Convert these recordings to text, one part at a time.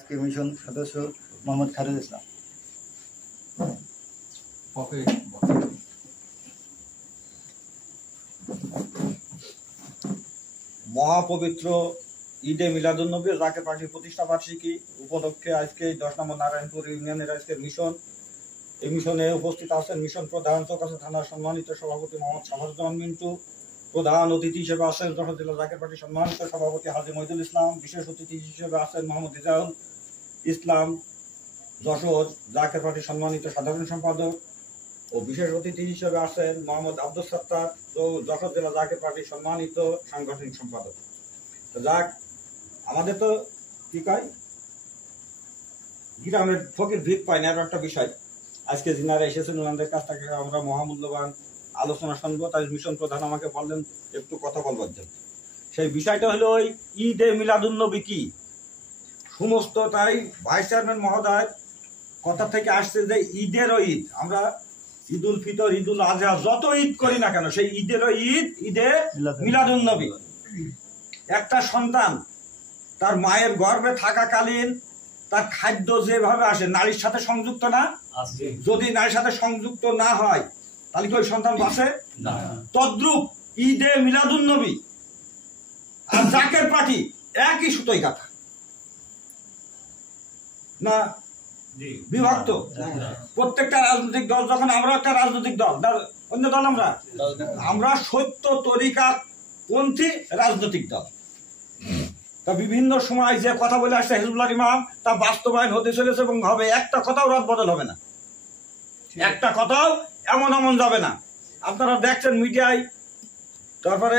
আজকে মিশন সদস্য মোহাম্মদ খায়রুল ইসলাম। মহাপবিত্র ঈদে মিলাদুন্নবী জাকের পার্টির প্রতিষ্ঠা বার্ষিকী উপলক্ষে আজকে 10 নম্বর নারায়ণপুর ইউনিয়নের আজকের মিশন। এই মিশনে উপস্থিত আছেন মিশন প্রধান চৌগাছা থানার সম্মানিত সভাপতি মোহাম্মদ শামসুজ্জামান মিন্টু, প্রধান অতিথি হিসেবে আছেন যশোর জেলা জাকের পার্টির সম্মানিত সভাপতি হাজী মহিদুল ইসলাম, বিশেষ অতিথি হিসেবে আছেন মোহাম্মদ রিজাউল ইসলাম যশোর জাকের পার্টির সম্মানিত সাধারণ সম্পাদক, ও বিশেষ অতিথি হিসেবে আছেন মোহাম্মদ আব্দুল সত্তার যশোর জেলা জাকের পার্টির সম্মানিত সাংগঠনিক সম্পাদক। তো যাক, আমাদের তো কি কয় গ্রামের ফকির ভিড় পায় না, এর একটা বিষয়। আজকে যিনারা এসেছেন ওনাদের কাছ থেকে আমরা মহামূল্যবান আলোচনা শুনবো। তাই মিশন প্রধান আমাকে বললেন একটু কথা বলবার জন্য। সেই বিষয়টা হলো ওই ঈদে মিলাদুন্নবী কি সমস্ত, তাই ভাইস চেয়ারম্যান মহোদয় কথা থেকে আসছে যে ঈদেরও ঈদ, আমরা ঈদ উল ফিতর, ঈদ উল আজহা যত ঈদ করি না কেন সেই ঈদেরও ঈদ ঈদে মিলাদুন্নবী। একটা সন্তান তার মায়ের গর্ভে থাকাকালীন তার খাদ্য যেভাবে আসে নারীর সাথে সংযুক্ত না, যদি নারীর সাথে সংযুক্ত না হয় তাহলে কি ওই সন্তান বাঁচে? তদ্রূপ ঈদে মিলাদুন্নবী আর জাকের পার্টি একই সুতোই গাঁথা না, বিভক্ত। প্রত্যেকটা রাজনৈতিক দল, যখন আমরা একটা রাজনৈতিক দল, অন্য দল আমরা সত্য তরিকা পন্থী রাজনৈতিক দল। তা বিভিন্ন সময় যে কথা বলে আসছে হিজবুল্লাহর ইমাম তা বাস্তবায়ন হতে চলেছে এবং হবে। একটা কথাও রদ বদল হবে না, একটা কথাও এমন এমন যাবে না। আপনারা দেখছেন মিডিয়ায়, তারপরে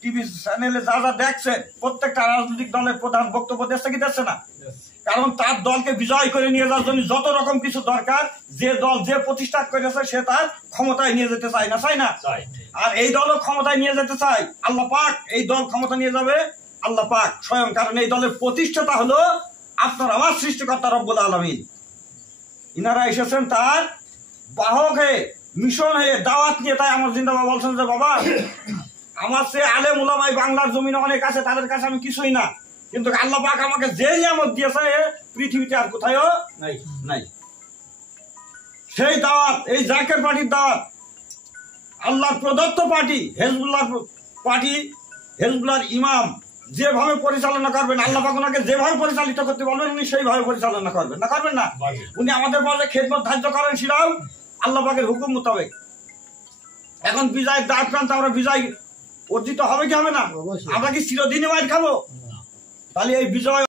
টিভি চ্যানেলে যা যা দেখছেন, প্রত্যেকটা রাজনৈতিক দলের প্রধান বক্তব্য দিচ্ছে কি দিচ্ছে না? কারণ তার দলকে বিজয় করে নিয়ে যাওয়ার জন্য যত রকম কিছু দরকার, যে দল যে প্রতিষ্ঠা করেছে সে তার ক্ষমতায় নিয়ে যেতে চায় না, চাই না? আর এই দলও ক্ষমতায় নিয়ে যেতে চায় আল্লাহ পাক। এই দল ক্ষমতা নিয়ে যাবে আল্লাহ পাক স্বয়ং, কারণ এই দলের প্রতিষ্ঠাতা হলো আপনার আমার সৃষ্টিকর্তা রব্বুল আলামিন। ইনারা এসেছেন তার বাহক হয়ে, মিশন হয়ে, দাওয়াত নিয়ে। তাই আমার জিন্দাবাদ বলছেন যে বাবা, আমার সে আলেম উলামাই বাংলার জমিনে অনেক আছে, তাদের কাছে আমি কিছুই না, কিন্তু আল্লাহ পাক আমাকে যে নিয়ামত দিয়েছে পৃথিবীতে আর কোথাও নাই। সেই দাওয়াত, এই জাকের পার্টির দাওয়াত, আল্লাহর প্রদত্ত পার্টি, হিজবুল্লাহর পার্টি, হিজবুল্লাহর ইমাম যেভাবে পরিচালনা করবেন, আল্লাহ পাক ওনাকে যেভাবে পরিচালিত করতে বলবেন উনি সেইভাবে পরিচালনা করবেন, না করবেন না? উনি আমাদের বলে খেদমত ধার্য করেন সেটাও আল্লাহ পাকের হুকুম মোতাবেক। এখন বিজয়ের দাঁত প্রান্ত আমরা বিজয় অর্জিত হবে কি হবে না? আমরা কি চিরদিনই মাইর খাবো? তাহলে এই বিজয়